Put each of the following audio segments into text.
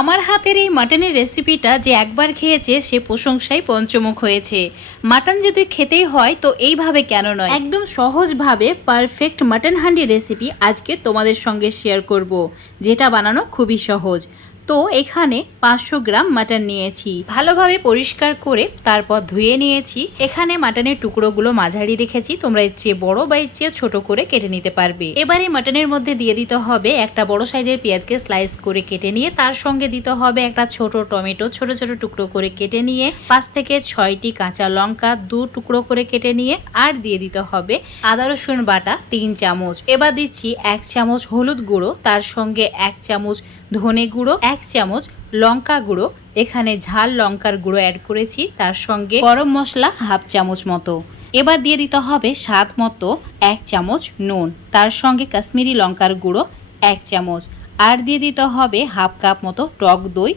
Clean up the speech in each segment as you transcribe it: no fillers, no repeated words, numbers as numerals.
আমার হাতের এই মাটনের রেসিপিটা যে একবার খেয়েছে সে প্রশংসায় পঞ্চমুখ হয়েছে। মাটন যদি খেতেই হয় তো এইভাবে কেন নয়, একদম সহজভাবে পারফেক্ট মাটন হান্ডি রেসিপি আজকে তোমাদের সঙ্গে শেয়ার করব, যেটা বানানো খুবই সহজ। তো এখানে 500 গ্রাম মাটন নিয়েছি, ভালোভাবে পরিষ্কার করে তারপর ধুয়ে নিয়েছি। এখানে মাটনের টুকরোগুলো মাঝারি রেখেছি, তোমরা এর চেয়ে বড় বা এর চেয়ে ছোট করে কেটে নিতে পারবে। এবারে মাটনের মধ্যে দিয়ে দিতে হবে একটা বড় সাইজের পেঁয়াজকে স্লাইস করে কেটে নিয়ে, তার সঙ্গে দিতে হবে একটা ছোট টমেটো ছোট ছোট টুকরো করে কেটে নিয়ে, 5 থেকে 6টি কাঁচা লঙ্কা 2 টুকরো করে কেটে নিয়ে, আর দিয়ে দিতে হবে আদা রসুন বাটা 3 চামচ। এবার দিচ্ছি 1 চামচ হলুদ গুঁড়ো, তার সঙ্গে 1 চামচ ধনে গুঁড়ো, 1 চামচ লঙ্কা গুঁড়ো, এখানে ঝাল লঙ্কার গুঁড়ো অ্যাড করেছি, তার সঙ্গে গরম মশলা 1/2 চামচ মতো। এবার দিয়ে দিতে হবে স্বাদ মতো 1 চামচ নুন, তার সঙ্গে কাশ্মীরি লঙ্কার গুঁড়ো 1 চামচ, আর দিয়ে দিতে হবে 1/2 কাপ মতো টক দই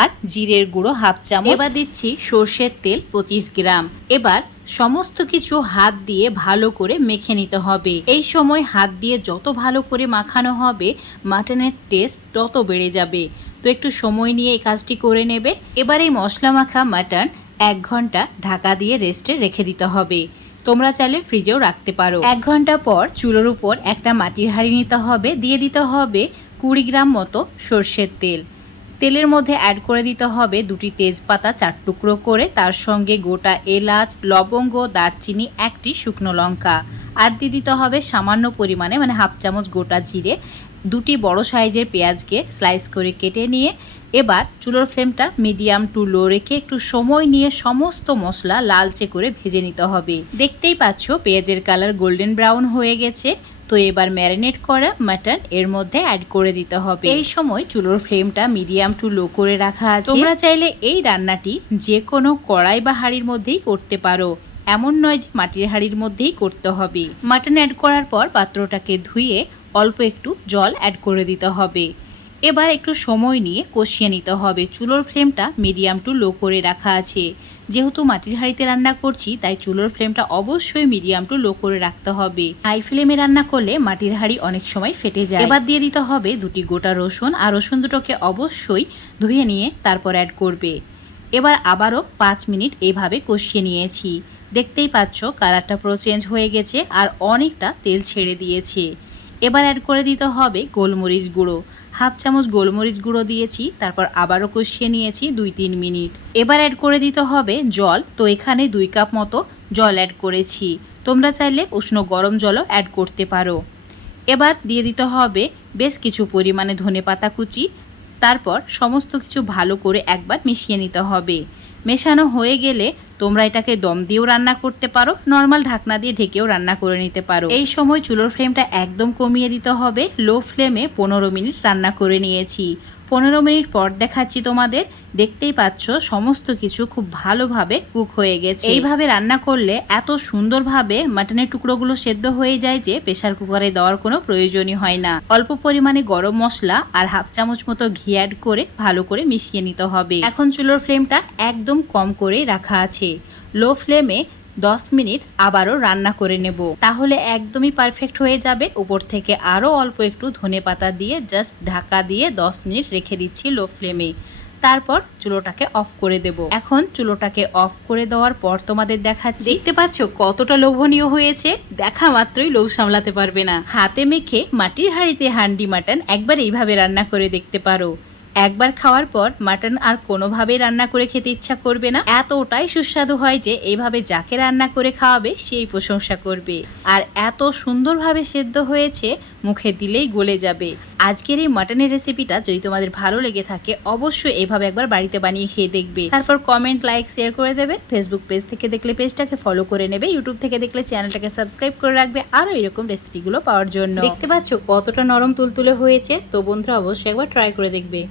আর জিরের গুঁড়ো 1/2 চামচ। এবার দিচ্ছি সর্ষের তেল 25 গ্রাম। এবার সমস্ত কিছু হাত দিয়ে ভালো করে মেখে নিতে হবে। এই সময় হাত দিয়ে যত ভালো করে মাখানো হবে মাটনের টেস্ট তত বেড়ে যাবে। তো একটু সময় নিয়ে এই কাজটি করে নেবে। এবার এই মশলা মাখা মাটন 1 ঘন্টা ঢাকা দিয়ে রেস্টে রেখে দিতে হবে। তোমরা চাইলে ফ্রিজেও রাখতে পারো। 1 ঘন্টা পর চুলোর উপর একটা মাটির হাঁড়ি নিতে হবে, দিয়ে দিতে হবে 20 গ্রাম মতো সর্ষের তেল। তেলের মধ্যে অ্যাড করে দিতে হবে 2টি তেজপাতা 4 টুকরো করে, তার সঙ্গে গোটা এলাচ, লবঙ্গ, দারচিনি, 1টি শুকনো লঙ্কা, আর দিয়ে দিতে হবে সামান্য পরিমাণে 1/2 চামচ গোটা জিরে, 2টি বড় সাইজের পেঁয়াজকে স্লাইস করে কেটে নিয়ে। এবার চুলোর ফ্লেমটা মিডিয়াম টু লো রেখে একটু সময় নিয়ে সমস্ত মশলা লালচে করে ভেজে নিতে হবে। দেখতেই পাচ্ছ পেঁয়াজের কালার গোল্ডেন ব্রাউন হয়ে গেছে। তো এবার ম্যারিনেট করা মাটন এর মধ্যে অ্যাড করে দিতে হবে। এই সময় চুলোর ফ্লেমটা মিডিয়াম টু লো করে রাখা আছে। তোমরা চাইলে এই রান্নাটি যে কোনো কড়াই বা হাঁড়ির মধ্যেই করতে পারো, এমন নয় যে মাটির হাঁড়ির মধ্যেই করতে হবে। মাটন অ্যাড করার পর পাত্রটাকে ধুয়ে অল্প একটু জল অ্যাড করে দিতে হবে। এবার একটু সময় নিয়ে কষিয়ে নিতে হবে। চুলোর ফ্লেমটা মিডিয়াম টু লো করে রাখা আছে। যেহেতু মাটির হাঁড়িতে রান্না করছি তাই চুলোর ফ্লেমটা অবশ্যই মিডিয়াম টু লো করে রাখতে হবে। হাই ফ্লেমে রান্না করলে মাটির হাঁড়ি অনেক সময় ফেটে যায়। এবার দিয়ে দিতে হবে 2টি গোটা রসুন, আর রসুন দুটোকে অবশ্যই ধুয়ে নিয়ে তারপর অ্যাড করবে। এবার আবারও 5 মিনিট এইভাবে কষিয়ে নিয়েছি। দেখতেই পাচ্ছ কালারটা পুরো চেঞ্জ হয়ে গেছে আর অনেকটা তেল ছেড়ে দিয়েছে। এবার অ্যাড করে দিতে হবে গোলমরিচ গুঁড়ো, 1/2 চামচ গোলমরিচ গুঁড়ো দিয়েছি, তারপর আবারও কষিয়ে নিয়েছি 2-3 মিনিট। এবার অ্যাড করে দিতে হবে জল। তো এখানে 2 কাপ মতো জল অ্যাড করেছি, তোমরা চাইলে উষ্ণ গরম জলও অ্যাড করতে পারো। এবার দিয়ে দিতে হবে বেশ কিছু পরিমাণে ধনেপাতা কুচি, তারপর সমস্ত কিছু ভালো করে একবার মিশিয়ে নিতে হবে। মেশানো হয়ে গেলে তোমরা এটাকে দম দিয়েও রান্না করতে পারো, নর্মাল ঢাকনা দিয়ে ঢেকেও রান্না করে নিতে পারো। এই সময় চুলোর ফ্লেমটা একদম কমিয়ে দিতে হবে। লো ফ্লেমে 15 মিনিট রান্না করে নিয়েছি। 15 মিনিট পর দেখাচ্ছি তোমাদের। দেখতেই পাচ্ছ সমস্ত কিছু খুব ভালোভাবে কুক হয়ে গেছে। এইভাবে রান্না করলে এত সুন্দরভাবে মাটনের টুকরোগুলো সেদ্ধ হয়ে যায় যে প্রেসার কুকারে দেওয়ার কোনো প্রয়োজনই হয় না। অল্প পরিমাণে গরম মশলা আর 1/2 চামচ মতো ঘি অ্যাড করে ভালো করে মিশিয়ে নিতে হবে। এখন চুলোর ফ্লেমটা একদম কম করে রাখা আছে। লো ফ্লেমে 10 মিনিট আবারও রান্না করে নেব, তাহলে একদমই পারফেক্ট হয়ে যাবে। উপর থেকে আরও অল্প একটু ধনেপাতা দিয়ে জাস্ট ঢাকা দিয়ে 10 মিনিট রেখে দিচ্ছি লো ফ্লেমে। তারপর চুলোটাকে অফ করে দেব। এখন চুলোটাকে অফ করে দেওয়ার পর তোমাদের দেখাচ্ছি। দেখতে পাচ্ছ কতটা লোভনীয় হয়েছে, দেখা মাত্রই লোভ সামলাতে পারবে না। হাতে মেখে মাটির হাঁড়িতে হান্ডি মাটন একবার এইভাবে রান্না করে দেখতে পারো। একবার খাওয়ার পর মাটন আর কোনোভাবেই রান্না করে খেতে ইচ্ছা করবে না। এতটাই সুস্বাদু হয় যে এইভাবে যাকে রান্না করে খাওয়াবে সেই প্রশংসা করবে। আর এত সুন্দরভাবে সেদ্ধ হয়েছে মুখে দিলেই গলে যাবে। আজকের এই মাটনের রেসিপিটা যদি তোমাদের ভালো লেগে থাকে অবশ্যই এইভাবে একবার বাড়িতে বানিয়ে খেয়ে দেখবে। তারপর কমেন্ট, লাইক, শেয়ার করে দেবে। ফেসবুক পেজ থেকে দেখলে পেজটাকে ফলো করে নেবে। ইউটিউব থেকে দেখলে চ্যানেলটাকে সাবস্ক্রাইব করে রাখবে আরও এরকম রেসিপিগুলো পাওয়ার জন্য। দেখতে পাচ্ছ কতটা নরম তুলতুলে হয়েছে। তো বন্ধুরা অবশ্যই একবার ট্রাই করে দেখবে।